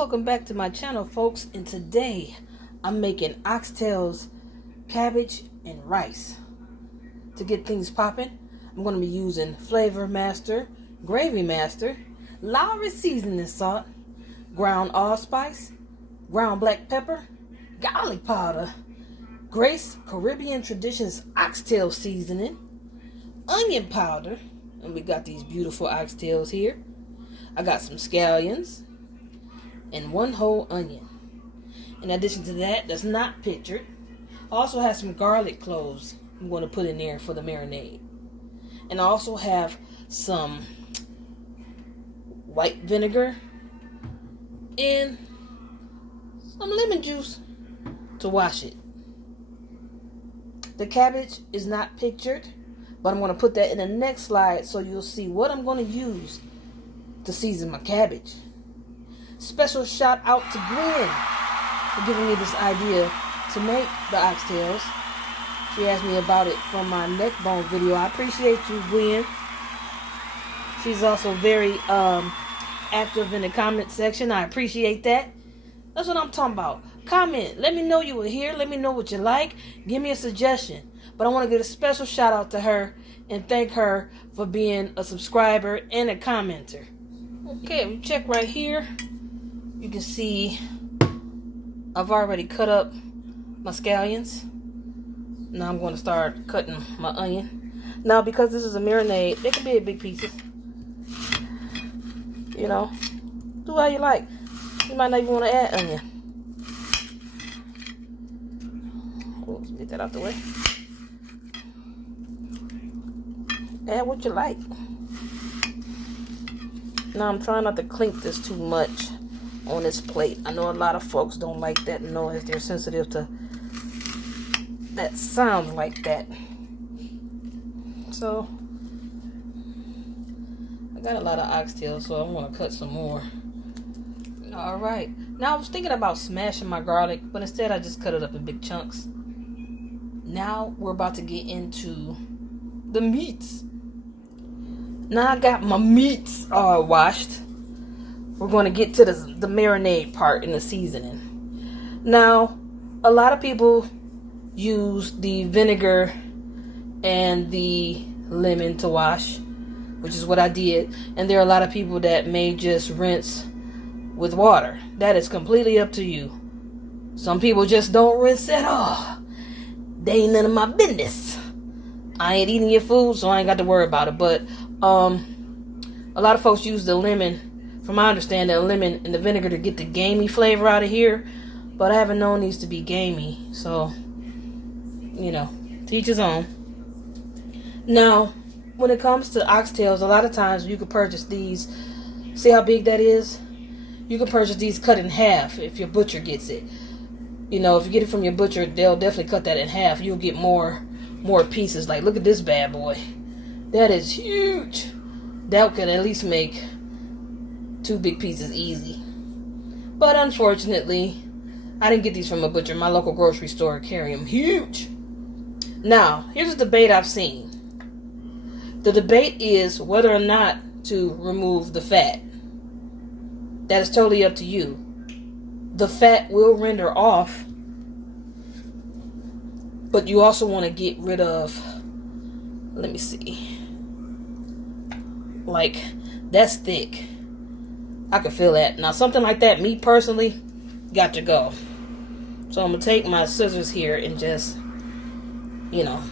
Welcome back to my channel, folks, and today I'm making oxtails, cabbage, and rice. To get things popping, I'm going to be using Flavor Master, Gravy Master, Lowry seasoning salt, ground allspice, ground black pepper, garlic powder, Grace Caribbean Traditions oxtail seasoning, onion powder, and we got these beautiful oxtails here. I got some scallions and one whole onion. In addition to that, that's not pictured, I also have some garlic cloves I'm going to put in there for the marinade. And I also have some white vinegar and some lemon juice to wash it. The cabbage is not pictured, but I'm going to put that in the next slide so you'll see what I'm going to use to season my cabbage. Special shout out to GWEN for giving me this idea to make the oxtails. She asked me about it from my neck bone video. I appreciate you, GWEN. She's also very active in the comment section. I appreciate that. That's what I'm talking about. Comment. Let me know you were here. Let me know what you like. Give me a suggestion. But I want to give a special shout out to her and thank her for being a subscriber and a commenter. Okay, we check right here. You can see I've already cut up my scallions. Now I'm going to start cutting my onion. Now, because this is a marinade, they can be in big pieces. You know, do how you like. You might not even want to add onion. Oops, get that out the way. Add what you like. Now I'm trying not to clink this too much on this plate. I know a lot of folks don't like that noise. They're sensitive to that sound like that. So I got a lot of oxtails, so I'm going to cut some more. Alright. Now I was thinking about smashing my garlic, but instead I just cut it up in big chunks. Now we're about to get into the meats. Now I got my meats all washed. We're going to get to the marinade part in the seasoning. Now, a lot of people use the vinegar and the lemon to wash, which is what I did. And there are a lot of people that may just rinse with water. That is completely up to you. Some people just don't rinse at all. They ain't none of my business. I ain't eating your food, so I ain't got to worry about it. But a lot of folks use the lemon, from my understanding, the lemon and the vinegar to get the gamey flavor out of here. But I haven't known these to be gamey, so, you know, to each his own. Now, when it comes to oxtails, a lot of times you can purchase these. See how big that is? You can purchase these cut in half if your butcher gets it. You know, if you get it from your butcher, they'll definitely cut that in half. You'll get more pieces. Like, look at this bad boy. That is huge. That could at least make 2 big pieces easy. But unfortunately, I didn't get these from a butcher. My local grocery store carry them huge. Now, here's a debate I've seen. The debate is whether or not to remove the fat. That is totally up to you. The fat will render off, but you also want to get rid of, let me see, like, that's thick. I can feel that. Now, something like that, me personally, got to go. So I'm going to take my scissors here and just, you know,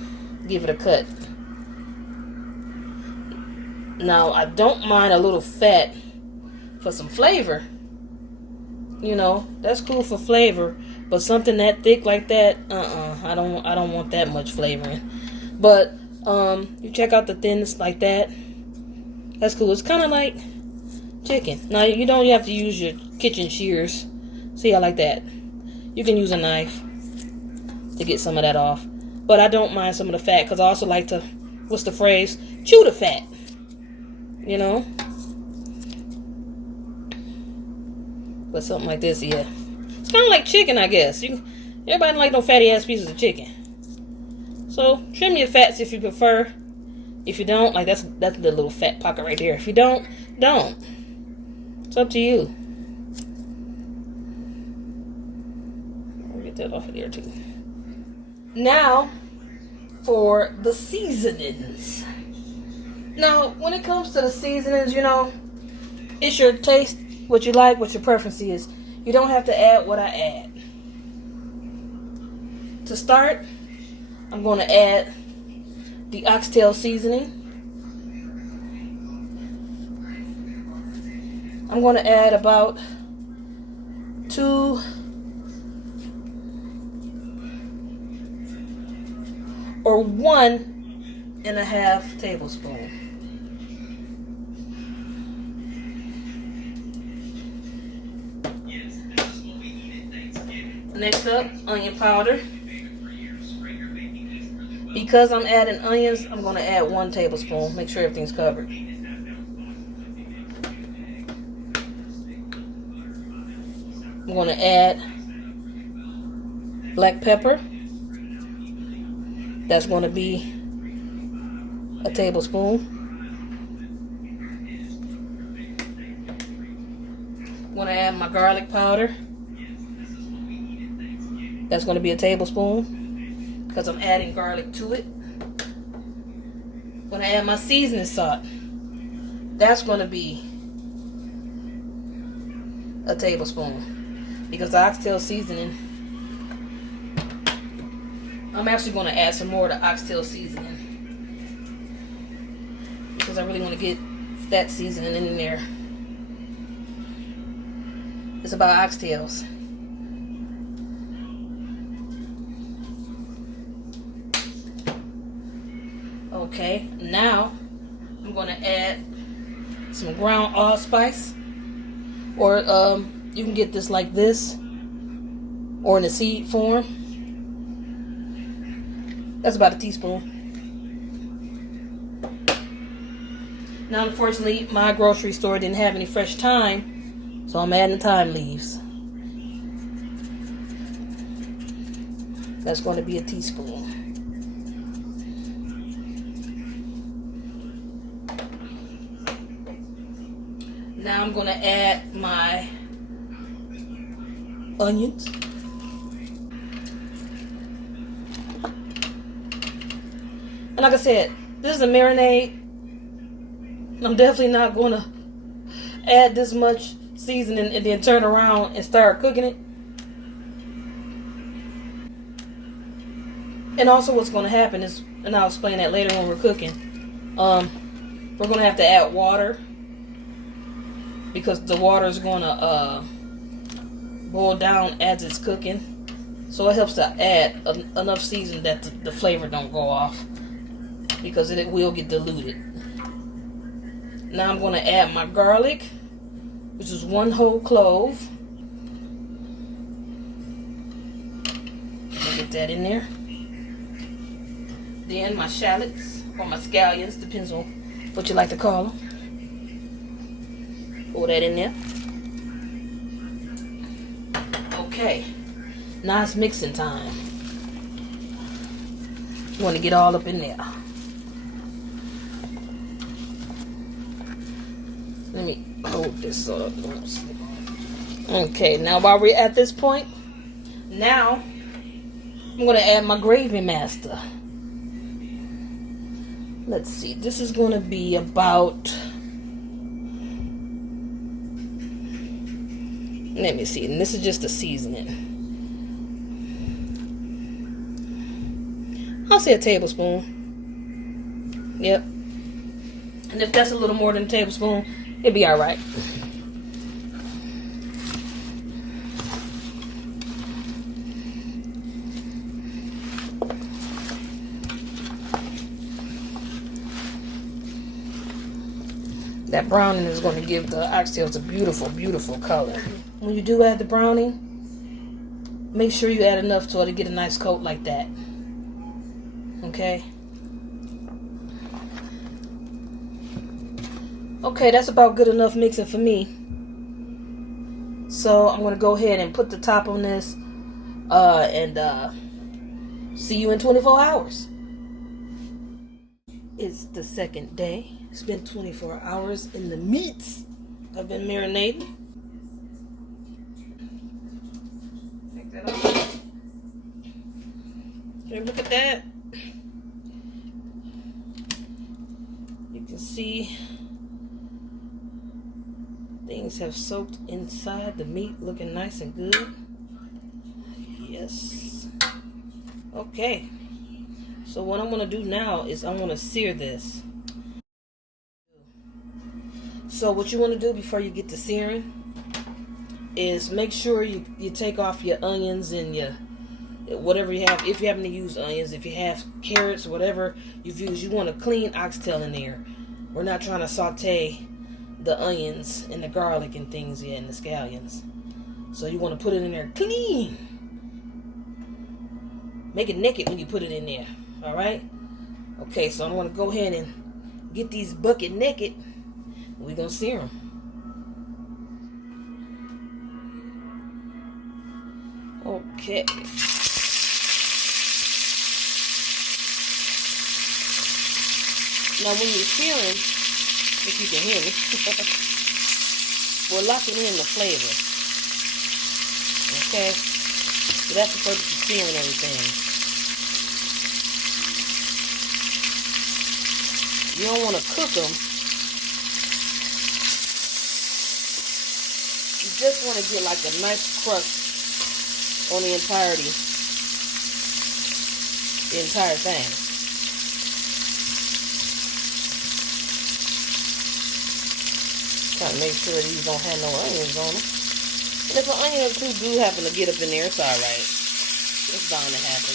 give it a cut. Now, I don't mind a little fat for some flavor. You know, that's cool for flavor. But something that thick like that, I don't want that much flavoring. But you check out the thinness like that. That's cool. It's kind of like chicken. Now, you don't have to use your kitchen shears. See, I like that. You can use a knife to get some of that off. But I don't mind some of the fat because I also like to, what's the phrase? Chew the fat. You know? But something like this, yeah. It's kind of like chicken, I guess. Everybody don't like no fatty ass pieces of chicken. So, trim your fats if you prefer. If you don't, like that's the little fat pocket right there. If you don't. It's up to you. that off of there too. Now, for the seasonings. Now, when it comes to the seasonings, you know, it's your taste, what you like, what your preference is. You don't have to add what I add. To start, I'm going to add the oxtail seasoning. I'm going to add about 2 or 1.5 tablespoons. Next up, onion powder. Because I'm adding onions, I'm going to add 1 tablespoon. Make sure everything's covered. I'm going to add black pepper. That's going to be a tablespoon. I'm going to add my garlic powder. That's going to be a tablespoon because I'm adding garlic to it. I'm going to add my seasoning salt. That's going to be a tablespoon because the oxtail seasoning, I'm actually going to add some more of the oxtail seasoning because I really want to get that seasoning in there. It's about oxtails. Okay, now I'm going to add some ground allspice, or you can get this like this, or in a seed form. That's about a teaspoon. Now, unfortunately, my grocery store didn't have any fresh thyme, so I'm adding thyme leaves. That's going to be a teaspoon. Now I'm going to add my onions. And like I said, this is a marinade. I'm definitely not going to add this much seasoning and then turn around and start cooking it. And also what's going to happen is, and I'll explain that later when we're cooking, we're going to have to add water because the water is going to boil down as it's cooking. So it helps to add enough seasoning that the flavor don't go off, because it will get diluted. Now I'm going to add my garlic, which is 1 whole clove. Get that in there. Then my shallots, or my scallions, depends on what you like to call them. Pour that in there. Okay, now it's mixing time. You want to get all up in there. Let me hold this up. Okay, now while we're at this point, now I'm going to add my gravy master. Let's see, this is going to be about, let me see, and this is just the seasoning. I'll say a tablespoon. Yep. And if that's a little more than a tablespoon, it'll be alright. That browning is going to give the oxtails a beautiful, beautiful color. When you do add the browning, make sure you add enough so to get a nice coat like that. Okay? Okay, that's about good enough mixing for me. So I'm going to go ahead and put the top on this and see you in 24 hours. It's the second day. It's been 24 hours and the meats have been marinating. Take that off. Okay, look at that. You can see things have soaked inside the meat, looking nice and good. Yes. Okay. So what I'm going to do now is I'm going to sear this. So what you want to do before you get to searing is make sure you take off your onions and your whatever you have. If you happen to use onions, if you have carrots, whatever you've used, you want a clean oxtail in there. We're not trying to saute the onions and the garlic and things yet, and the scallions. So you want to put it in there clean. Make it naked when you put it in there. Alright? Okay, so I'm going to go ahead and get these bucket naked. We're going to sear them. Okay. Now when you're searing, if you can hear me, we're locking in the flavor. Okay? So that's the purpose of searing everything. You don't want to cook them. You just want to get like a nice crust on the entire thing. Trying to make sure these don't have no onions on them. And if an onion or two do happen to get up in there, it's alright. It's bound to happen.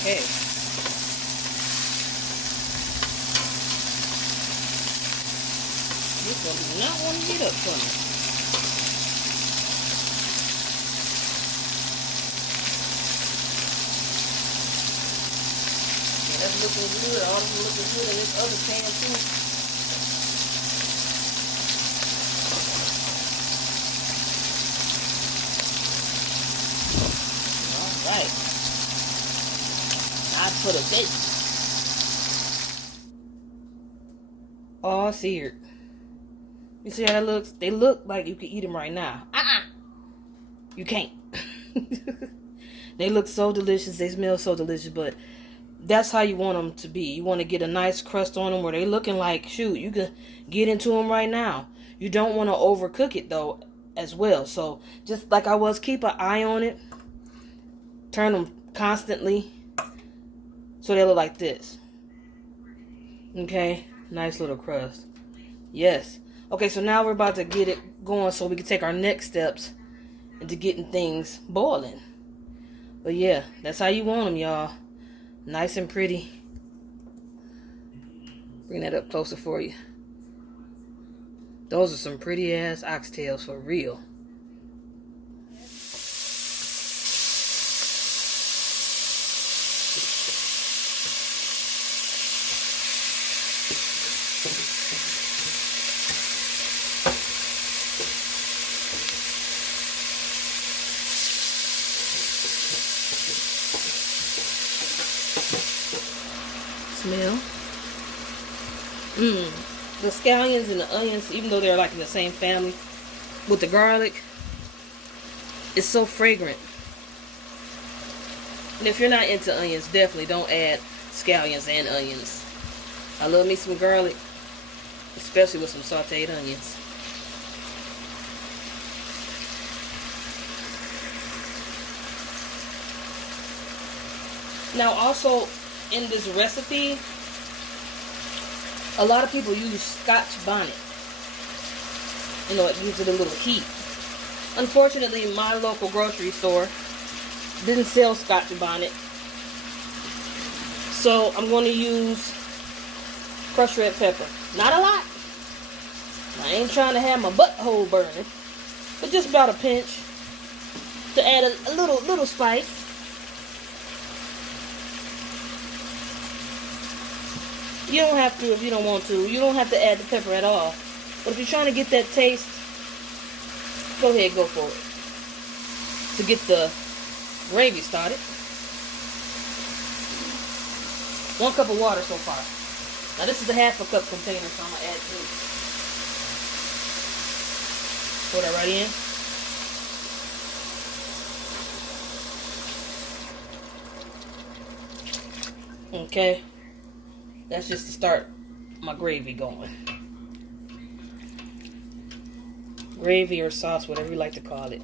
Okay. This one do not want to get up from it. Yeah, that's looking good. All of them looking good in this other pan too. Alright. I put a date. All seared. You see how that looks? They look like you can eat them right now. You can't. They look so delicious. They smell so delicious. But that's how you want them to be. You want to get a nice crust on them where they looking like, shoot, you can get into them right now. You don't want to overcook it, though, as well. So, just like I was, keep an eye on it. Turn them constantly so they look like this. Okay? Nice little crust. Yes. Okay, so now we're about to get it going so we can take our next steps into getting things boiling. But yeah, that's how you want them, y'all. Nice and pretty. Bring that up closer for you. Those are some pretty ass oxtails for real. Smell. The scallions and the onions, even though they're like in the same family, with the garlic, it's so fragrant. And if you're not into onions, definitely don't add scallions and onions. I love me some garlic, especially with some sauteed onions. Now also, in this recipe, a lot of people use Scotch bonnet. You know, it gives it a little heat. Unfortunately, my local grocery store didn't sell Scotch bonnet. So I'm going to use crushed red pepper. Not a lot. I ain't trying to have my butthole burning. But just about a pinch to add a little spice. You don't have to if you don't want to. You don't have to add the pepper at all. But if you're trying to get that taste, go ahead, go for it. To get the gravy started. 1 cup of water so far. Now this is a 1/2 cup container, so I'm going to add 2. Pour that right in. Okay, that's just to start my gravy going. Gravy or sauce, whatever you like to call it.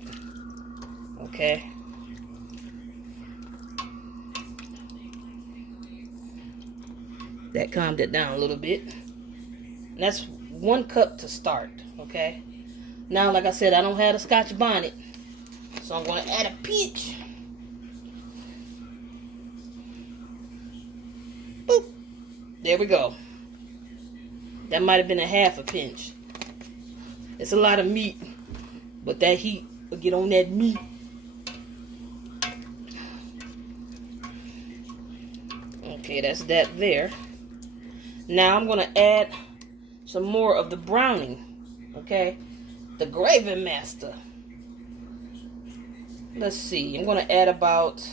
Okay. That calmed it down a little bit. And that's 1 cup to start. Okay. Now, like I said, I don't have a Scotch bonnet, so I'm going to add a pinch. Boop. There we go. That might have been a half a pinch. It's a lot of meat, but that heat will get on that meat. Okay, that's that there. Now I'm going to add some more of the browning. Okay, the gravy master. Let's see. I'm going to add about,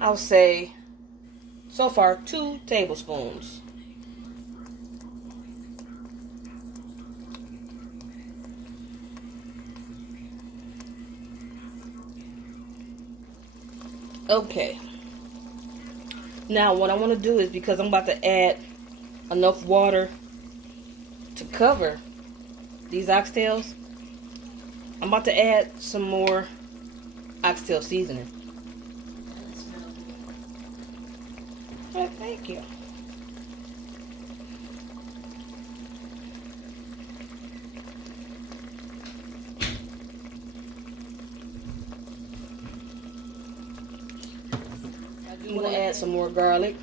I'll say, so far 2 tablespoons. Okay. Now what I want to do is, because I'm about to add enough water to cover these oxtails, I'm about to add some more oxtail seasoning. Oh, thank you. I'm going to add some more garlic.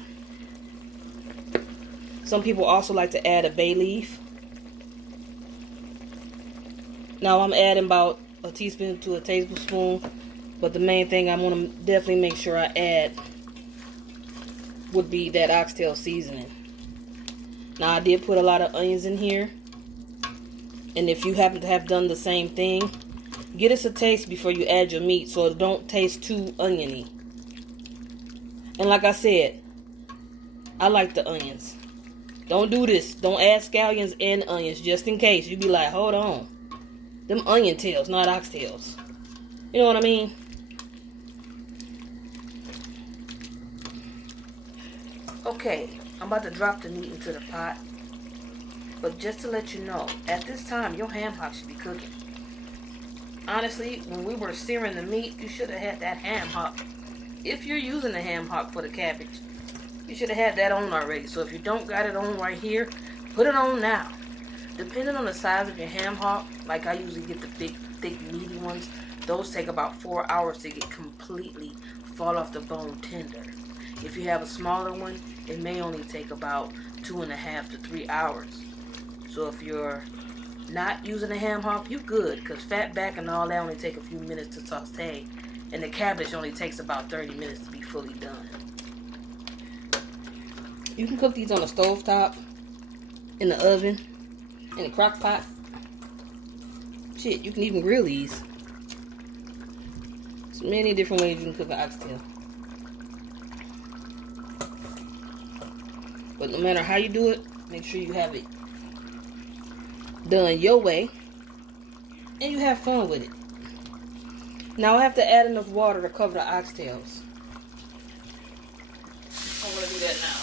Some people also like to add a bay leaf. Now I'm adding about a teaspoon to a tablespoon, but the main thing I want to definitely make sure I add would be that oxtail seasoning. Now I did put a lot of onions in here, and if you happen to have done the same thing, get us a taste before you add your meat so it don't taste too oniony. And like I said, I like the onions. Don't do this. Don't add scallions and onions, just in case. You be like, hold on. Them onion tails, not oxtails. You know what I mean? Okay, I'm about to drop the meat into the pot. But just to let you know, at this time, your ham hock should be cooking. Honestly, when we were searing the meat, you should have had that ham hock. If you're using the ham hock for the cabbage, you should have had that on already. So if you don't got it on right here, put it on now. Depending on the size of your ham hock, like I usually get the big, thick, meaty ones, those take about 4 hours to get completely fall off the bone tender. If you have a smaller one, it may only take about 2.5 to 3 hours. So if you're not using a ham hock, you good, because fat back and all that only take a few minutes to saute. And the cabbage only takes about 30 minutes to be fully done. You can cook these on the stove top, in the oven, in the crock pot. Shit, you can even grill these. There's many different ways you can cook an oxtail. But no matter how you do it, make sure you have it done your way. And you have fun with it. Now I have to add enough water to cover the oxtails. I'm going to do that now.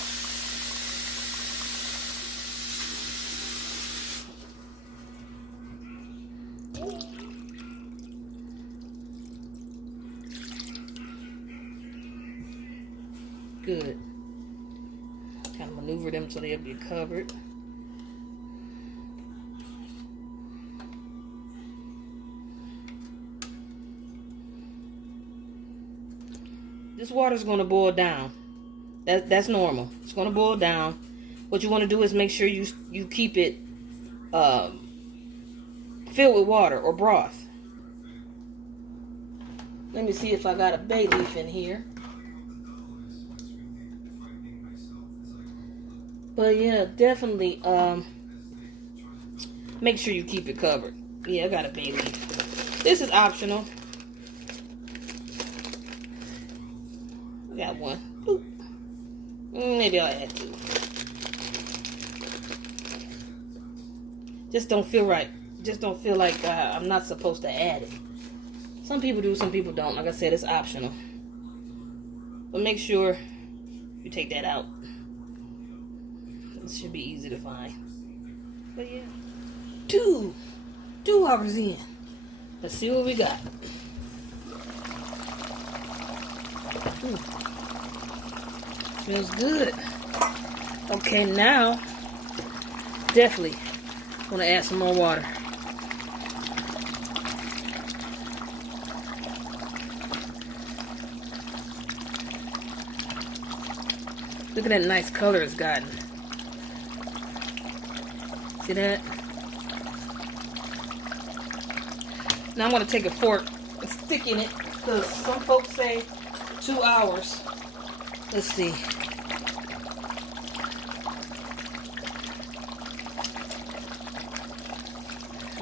Good. Kind of maneuver them so they'll be covered. This water is going to boil down. That's normal. It's going to boil down. What you want to do is make sure you keep it filled with water or broth. Let me see if I got a bay leaf in here. But yeah, definitely make sure you keep it covered. Yeah, I got a bay leaf. This is optional. I got one. Oop. Maybe I'll add 2. Just don't feel right just don't feel like I'm not supposed to add it. Some people do, some people don't. Like I said, it's optional. But make sure you take that out. It should be easy to find. But yeah. 2 hours in. Let's see what we got. Smells good. Okay, now definitely want to add some more water. Look at that nice color it's gotten. See that? Now I'm going to take a fork and stick in it because some folks say 2 hours. Let's see.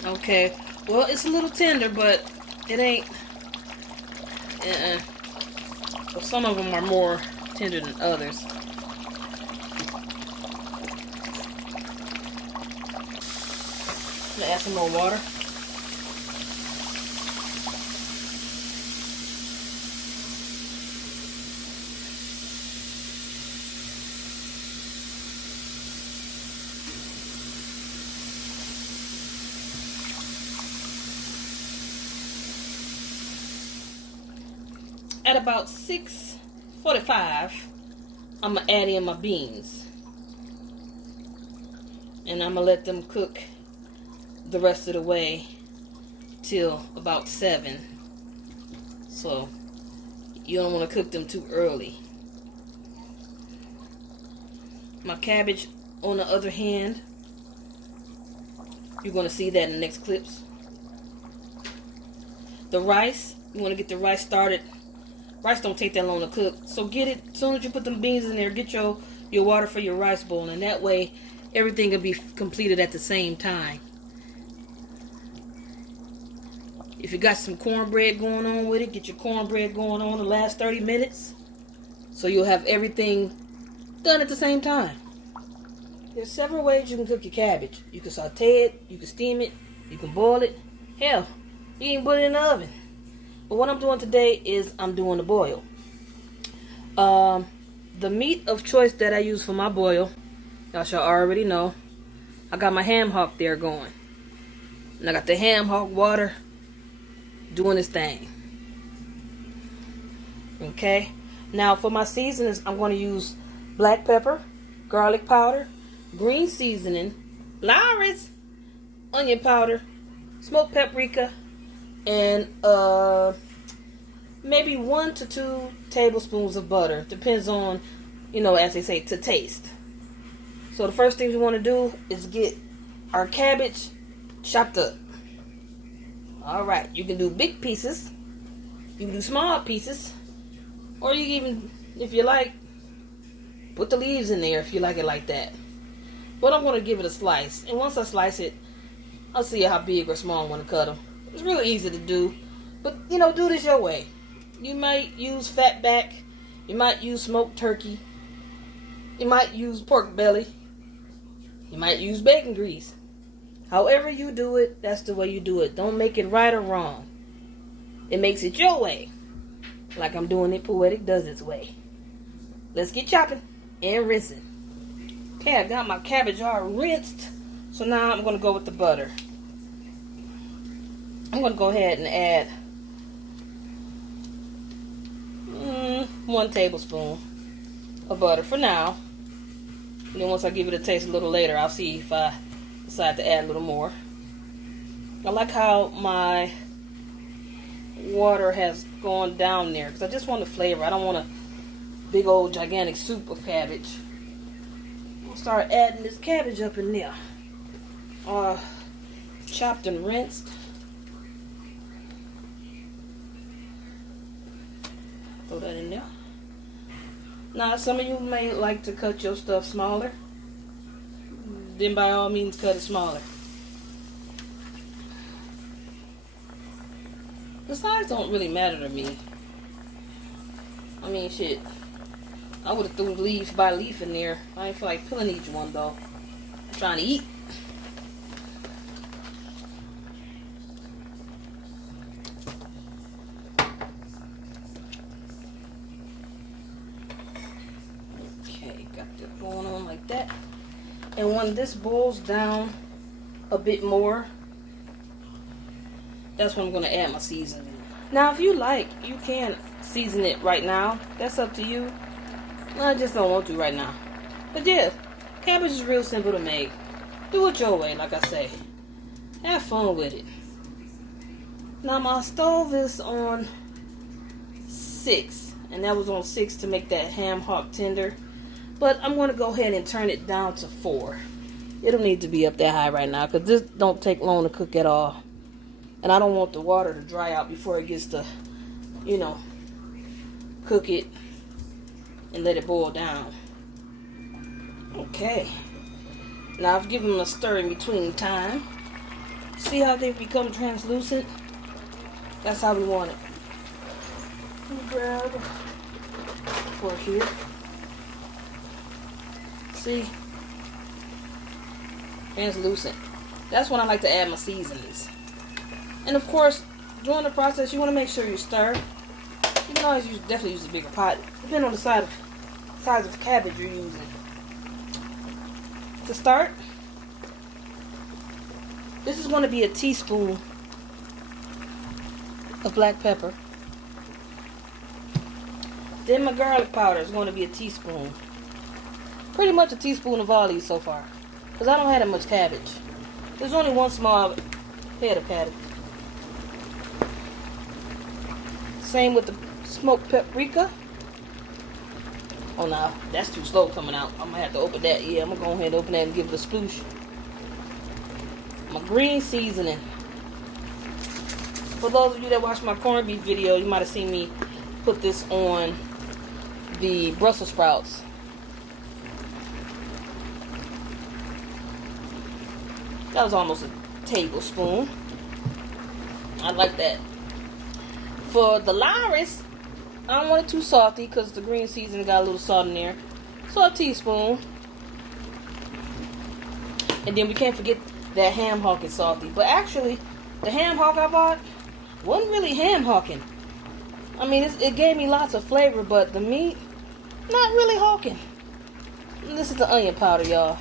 Okay. Well, it's a little tender, but it ain't. Well, some of them are more tender than others. I'm gonna add some more water. At about 6:45, I'm gonna add in my beans. And I'm gonna let them cook the rest of the way till about 7. So you don't want to cook them too early. My cabbage, on the other hand, you're going to see that in the next clips. The rice, you want to get the rice started. Rice don't take that long to cook, so get it as soon as you put them beans in there. Get your water for your rice bowl, and that way everything will be completed at the same time. If you got some cornbread going on with it, get your cornbread going on the last 30 minutes, so you'll have everything done at the same time. There's several ways you can cook your cabbage. You can saute it, you can steam it, you can boil it. Hell, you can put it in the oven. But what I'm doing today is I'm doing the boil. The meat of choice that I use for my boil, y'all should already know. I got my ham hock there going. And I got the ham hock water doing its thing. Okay. Now for my seasonings, I'm going to use black pepper, garlic powder, green seasoning, Lawry's, onion powder, smoked paprika, and maybe 1 to 2 tablespoons of butter. Depends on, as they say, to taste. So the first thing we want to do is get our cabbage chopped up. Alright, you can do big pieces, you can do small pieces, or you even, if you like, put the leaves in there if you like it like that. But I'm going to give it a slice, and once I slice it, I'll see how big or small I want to cut them. It's real easy to do, but do this your way. You might use fat back, you might use smoked turkey, you might use pork belly, you might use bacon grease. However you do it, that's the way you do it. Don't make it right or wrong. It makes it your way. Like I'm doing it Poetic Does Its way. Let's get chopping and rinsing. Okay, I got my cabbage all rinsed. So now I'm going to go with the butter. I'm going to go ahead and add 1 tablespoon of butter for now. And then once I give it a taste a little later, I'll see if I decide to add a little more. I like how my water has gone down there because I just want the flavor. I don't want a big old gigantic soup of cabbage. I'll start adding this cabbage up in there. Chopped and rinsed. Throw that in there. Now, some of you may like to cut your stuff smaller. Then by all means cut it smaller. The size don't really matter to me. I mean, shit. I would have threw leaf by leaf in there. I ain't feel like peeling each one though. I'm trying to eat. that. And when this boils down a bit more, that's when I'm going to add my seasoning. Now, if you like, you can season it right now. That's up to you. I just don't want to right now. But yeah, cabbage is real simple to make. Do it your way, like I say. Have fun with it. Now, my stove is on 6. And that was on 6 to make that ham hock tender. But I'm going to go ahead and turn it down to 4. It don't need to be up that high right now, because this don't take long to cook at all. And I don't want the water to dry out before it gets to, you know, cook it and let it boil down. Okay. Now I've given them a stir in between time. See how they've become translucent? That's how we want it. Let me grab a fork here. See? Translucent. That's when I like to add my seasonings. And of course, during the process, you want to make sure you stir. You can always definitely use a bigger pot, depending on the size of cabbage you're using. To start, this is going to be a teaspoon of black pepper. Then my garlic powder is going to be a teaspoon. Pretty much a teaspoon of all these so far, because I don't have that much cabbage. There's only one small head of cabbage. Same with the smoked paprika. Oh no, that's too slow coming out. I'm gonna have to open that. Yeah, I'm gonna go ahead and open that and give it a sploosh. My green seasoning. For those of you that watched my corned beef video, you might have seen me put this on the Brussels sprouts. That was almost a tablespoon. I like that. For the Laris, I don't want it too salty because the green seasoning got a little salt in there. So a teaspoon. And then we can't forget that ham hock is salty. But actually, the ham hock I bought wasn't really ham hocking. I mean, it gave me lots of flavor, but the meat, not really hocking. And this is the onion powder, y'all.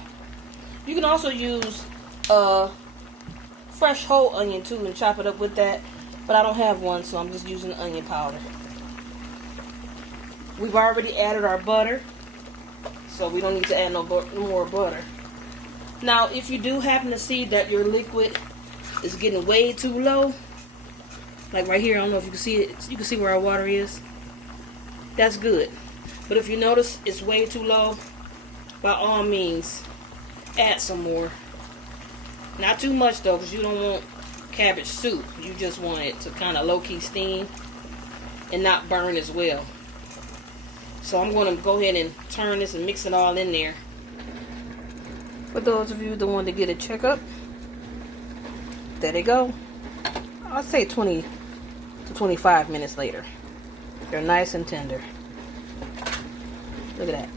You can also use fresh whole onion too and chop it up with that. But I don't have one, so I'm just using onion powder. We've already added our butter, so we don't need to add no more butter. Now, if you do happen to see that your liquid is getting way too low, like right here, I don't know if you can see it. You can see where our water is. That's good. But if you notice it's way too low, by all means, add some more. Not too much though, because you don't want cabbage soup. You just want it to kind of low-key steam and not burn as well. So I'm going to go ahead and turn this and mix it all in there. For those of you that want to get a checkup, there they go. I'll say 20 to 25 minutes later. They're nice and tender. Look at that.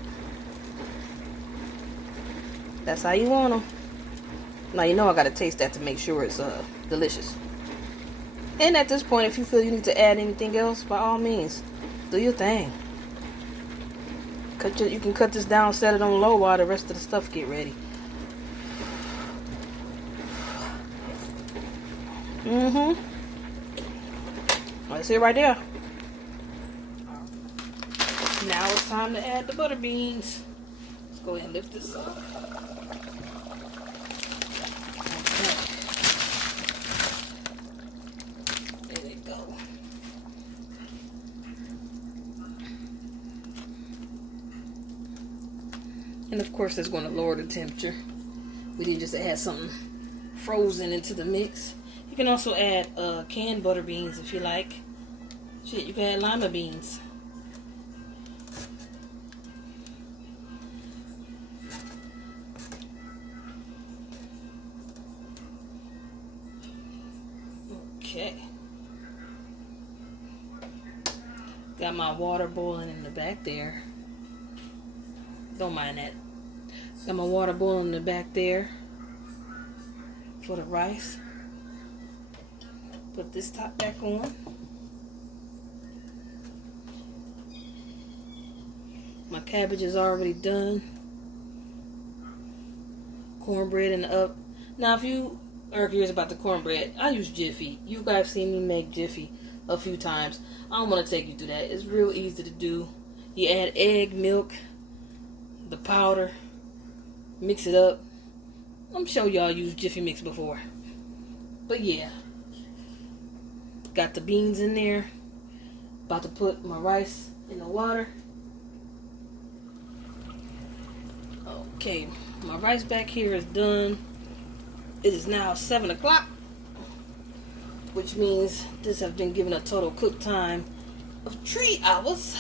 That's how you want them. Now you know I gotta taste that to make sure it's delicious. And at this point, if you feel you need to add anything else, by all means, do your thing. You can cut this down, set it on low while the rest of the stuff get ready. That's it right there. Now it's time to add the butter beans. Let's go ahead and lift this up. And of course that's going to lower the temperature. We didn't just add something frozen into the mix. You can also add canned butter beans if you like. Shit, you can add lima beans. Okay. Got my water boiling in the back there. Don't mind that. Got my water boiling in the back there for the rice. Put this top back on. My cabbage is already done. cornbread in the oven. Now, if you are curious about the cornbread, I use Jiffy. You guys seen me make Jiffy a few times. I don't want to take you through that. It's real easy to do. You add egg, milk, the powder, mix it up. I'm sure y'all used Jiffy Mix before. But yeah. Got the beans in there. About to put my rice in the water. Okay, my rice back here is done. It is now 7 o'clock, which means this has been given a total cook time of 3 hours.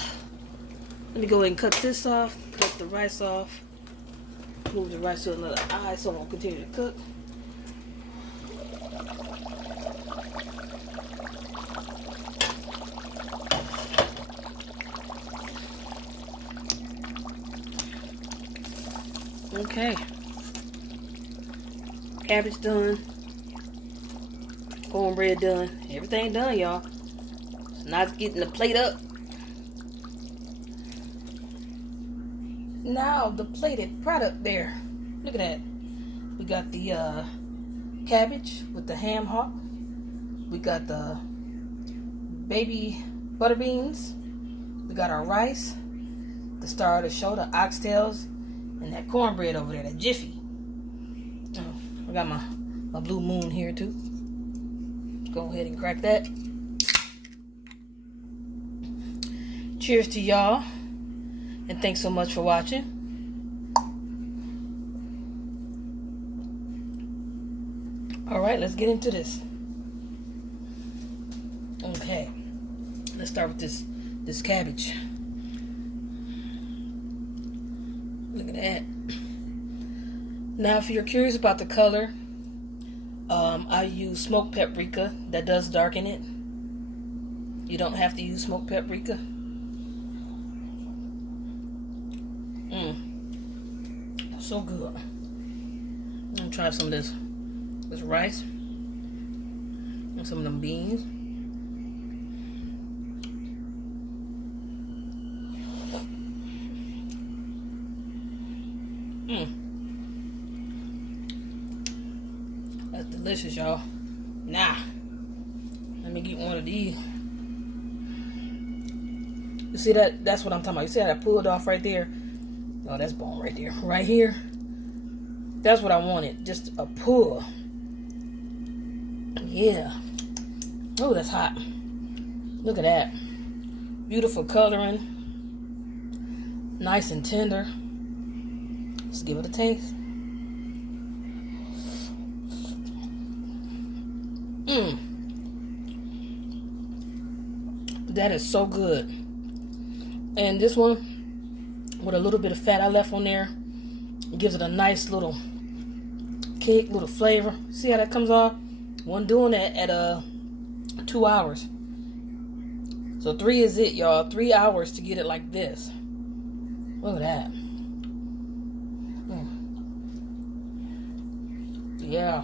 Let me go ahead and cut this off, cut the rice off, move the rice to another eye so it won't continue to cook. Okay, cabbage done, cornbread done, everything done, y'all. Now it's getting the plate up. Now the plated product there. Look at that. We got the cabbage with the ham hock. We got the baby butter beans. We got our rice, the star of the show, the oxtails, and that cornbread over there, that Jiffy. Oh, I got my blue moon here too. Let's go ahead and crack that. Cheers to y'all. And thanks so much for watching. Alright, let's get into this. Okay. Let's start with this cabbage. Look at that. Now, if you're curious about the color, I use smoked paprika. That does darken it. You don't have to use smoked paprika. So good. I'm gonna try some of this rice and some of them beans. That's delicious, y'all. Nah, let me get one of these. You see that? That's what I'm talking about. You see how I pulled off right there? Oh, that's bone right there. Right here. That's what I wanted. Just a pull. Yeah. Oh, that's hot. Look at that. Beautiful coloring. Nice and tender. Let's give it a taste. That is so good. And this one, with a little bit of fat I left on there, gives it a nice little kick, little flavor. See how that comes off? One doing that at 2 hours. So 3 is it, y'all. 3 hours to get it like this. Look at that. Yeah.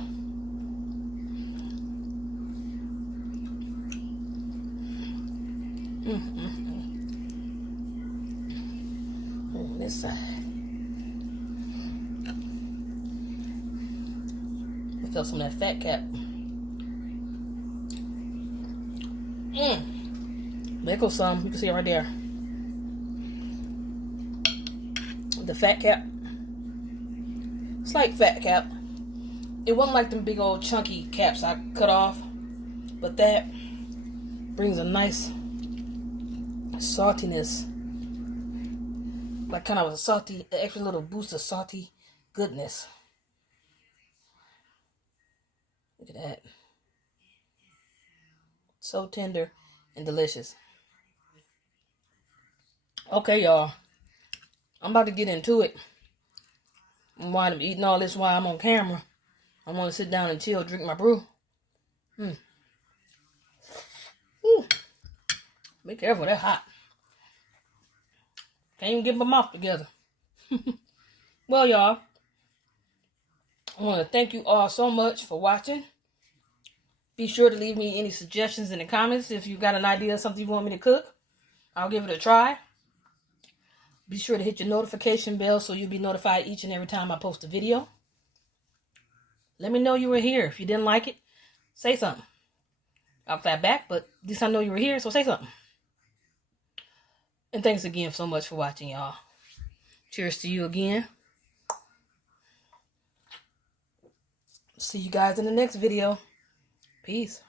This side. I felt some of that fat cap. There goes some. You can see it right there. The fat cap. It's like fat cap. It wasn't like them big old chunky caps I cut off, but that brings a nice saltiness. Like kind of a salty, extra little boost of salty goodness. Look at that. So tender and delicious. Okay, y'all. I'm about to get into it. I'm winding up eating all this while I'm on camera. I want to sit down and chill, drink my brew. Ooh. Be careful, that's hot. Can't even get my mouth together. Well, y'all, I want to thank you all so much for watching. Be sure to leave me any suggestions in the comments. If you got an idea of something you want me to cook, I'll give it a try. Be sure to hit your notification bell so you'll be notified each and every time I post a video. Let me know you were here. If you didn't like it, say something. I'll clap back, but at least I know you were here, so say something. And thanks again so much for watching, y'all. Cheers to you again. See you guys in the next video. Peace.